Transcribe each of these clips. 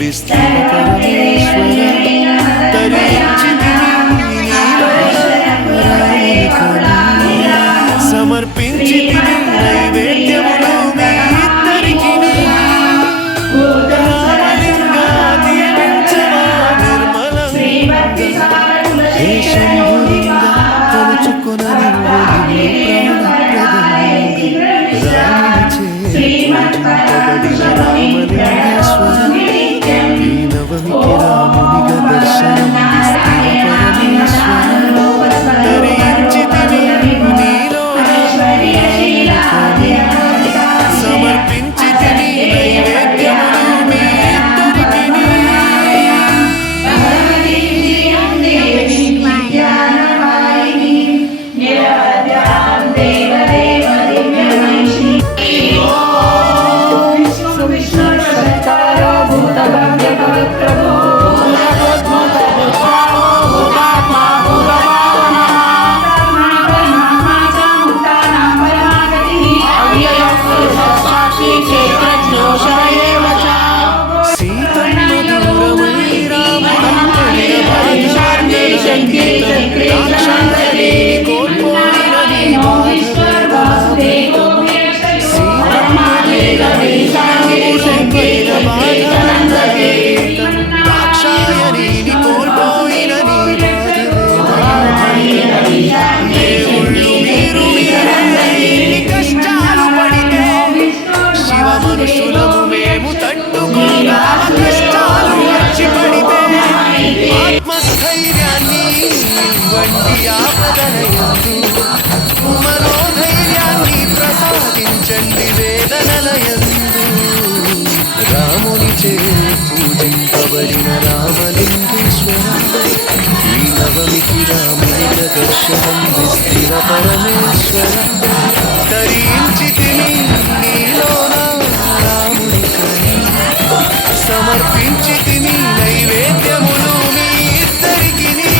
విస్తర పరమేశ్వర తరించితిని సమర్పించితిని నైవేద్యములు మీ ఇద్దరికిని రామలింగా దీవించవా నిర్మలంగా హే శంభులింగా తలుచుకొనని పూజింపబడిన రామలింగేశ్వర ఈ నవమికి రామునిగా దర్శనం ఇస్తివ పరమేశ్వర ధరించితిని నీలోన సమర్పించితిని నైవేద్యములు మీ ఇద్దరికిని మనుషులము మేము తట్టుకోగా కష్టాలు వచ్చి పడితే ఆత్మస్థైర్యాన్ని ఇవ్వండి ఆపదలయందు మనోధైర్యాన్ని ప్రసాదించండి వేదనలయందు రామునిచే పూజింపబడిన రామలింగేశ్వర ఈ నవమికి రామునిగా దర్శనం విస్తర పరమేశ్వర ధరించితిని నీలోన సమర్పించితిని నైవేద్యములు మీ ఇద్దరికిని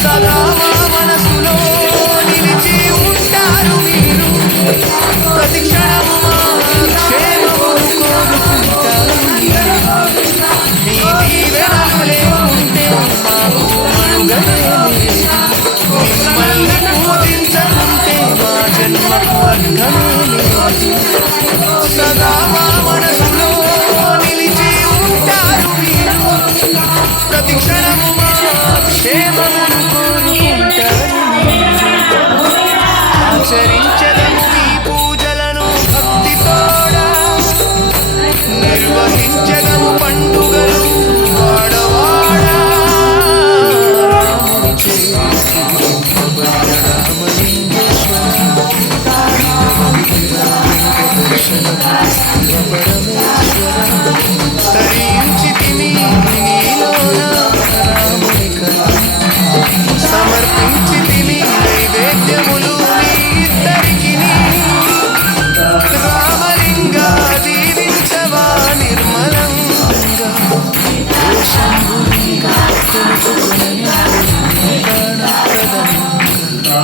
సదా మా మనసులో నిలిచి ఉంటారు మీరు ప్రతి క్షణము మా క్షేమమును కోరుకుంటారు మీ దీవెనలు లేకుంటే మాకు మనుగడే మిమ్మల్ని పూజించకుంటే మా జన్మకు అర్థమే లేదు సదా మా మనసులో నిలిచి ఉంటారు మీరు ప్రతి క్షణము మా క్షేమమును కోరుకుంటారు ఆచరించదము మీ పూజలను భక్తితోడా నిర్వహించదము పండుగలు వాడవాడా రామునిచే పూజింపబడిన రామలింగేశ్వర దర్శనం ఇస్తివ పరమేశ్వర ధరించితిని నీలోన సమర్పించితిని నైవేద్యములు మీ ఇద్దరికిని రామలింగా దీవించవా నిర్మలంగా శంభులింగా తెలుసుకొనని ప్రాణప్రదంగా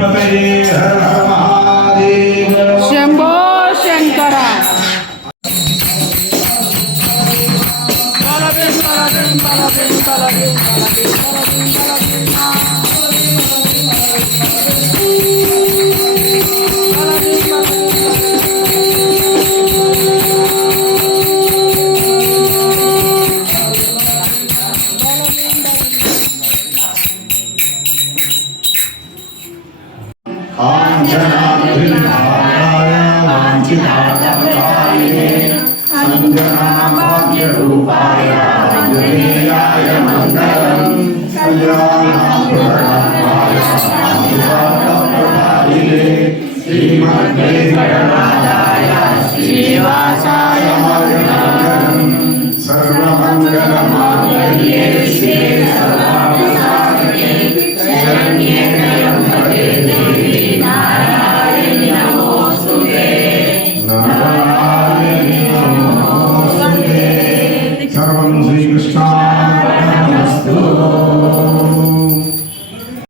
गणपतये हर हर महादेव शंभो शंकरा काञ्चनाद्रिहाराय वाञ्छितार्थप्रदायिने अञ्जनाभाग्यरूपाय आञ्जनेयाय मङ्गलम् कल्याणाय शान्तिदायिने श्रीमद्वेङ्कटनाथाय श्रीनिवासाय मङ्गलम्